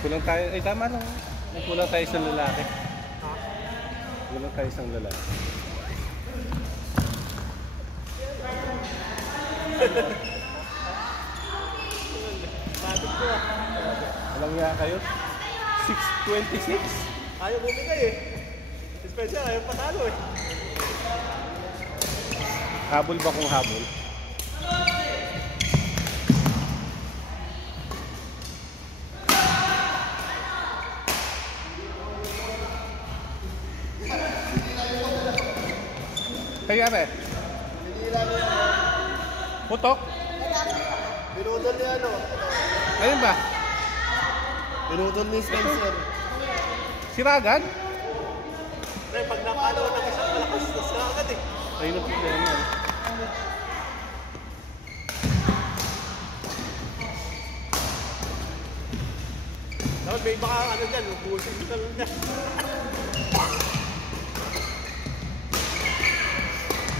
Kulang tayo, ay tama lang. Kulang tayo isang lalaki. Kulang tayo isang lalaki. Bakit ko ah? Alam nga kayo? 626? Ayaw bumigay eh. Special, ayaw patalo eh. Habol ba kung habol? Kaya ba? Putok? Binudol niya ano? Ayun ba? Binudol ni Spencer. Siragan? Pre, pag napalo ng isang malakas, tas na agad eh. Ayun ang problema yan. Dapat may baka ano dyan, ubusin ko lang dyan.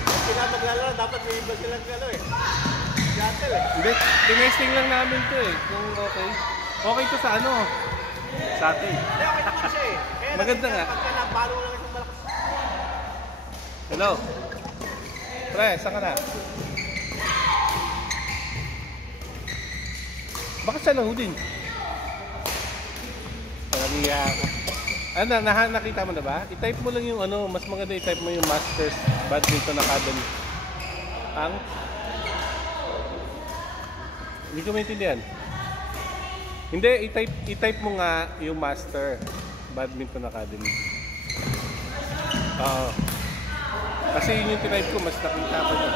Pag pinapaglalaro, dapat may iba silang ano eh. Shuttle eh. Hindi, tinesting lang namin to eh. Kung okay. Okay to sa ano? Sa atin. Hindi, okay naman siya eh. Kaya Maganda nga. Pagka napalo lang isang malakas. Hello? Pre, saan ka na? Bakit sa lahudin? Pagaliya ako. Ano, nakita mo na ba? I-type mo lang yung ano, mas maganda i-type mo yung Masters Badminton Academy. Ang? Hindi ko maintindihan. Hindi, i-type mo nga yung Master Badminton Academy. Oo. Kasi yun yung tinype ko, mas nakita ko yun.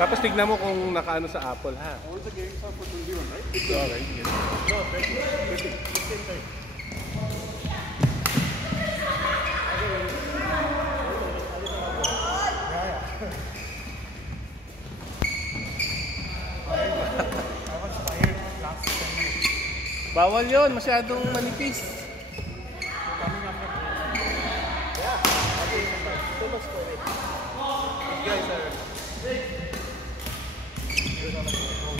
Tapos tignan mo kung nakaano sa Apple, ha? All the games are for 21, right? Alright, yes. No, 30. 15 time. Bawal yun, masyadong manipis. Yeah. Okay, too much for it. These guys are... They're not my level.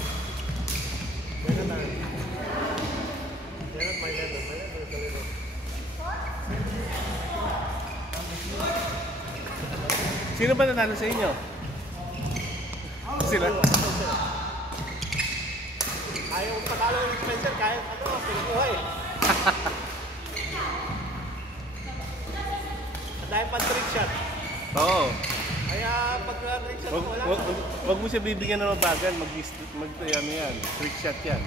My level is a little... Sino ba nanalo sa inyo? Sila? Ayaw patalo ng Spencer kahit ano, pinukuhay. At dahil pa trick shot. Oo. Kaya pag trick shot wala. Wag mo siya bibigyan ng mabagal, ano yan, trick shot yan.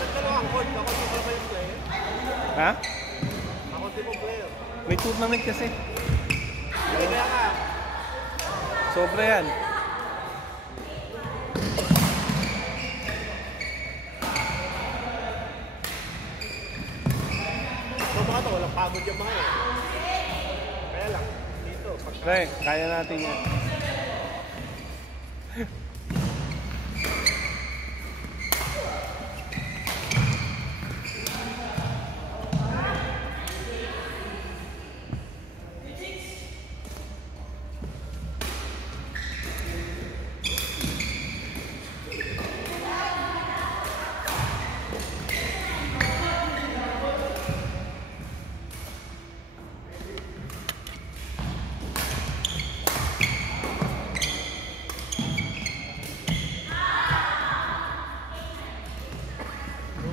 Nagkano ang court, ako di pa yung player. Ha? Ako di pa player. May tournament kasi. Hindi kaya nga. Sobra yan. So baka to, walang pagod yung mga yun. Kaya lang, dito. Pre, kaya natin yan.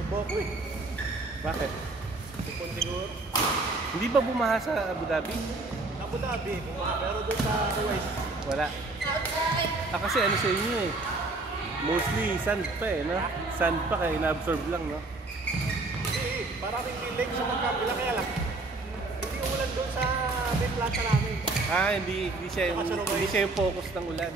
Boko eh. Bakit? Sipon siguro. Hindi ba bumaha sa Abu Dhabi? Abu Dhabi, pero doon sa Kuwait. Wala. Kasi ano sa inyo eh. Mostly sand pa eh, no? Sand pa kaya ina-absorb lang, no? Hindi, parang hindi lake sa magkabila kaya lang. Hindi ulan doon sa may plaza namin. Hindi siya yung focus ng ulan.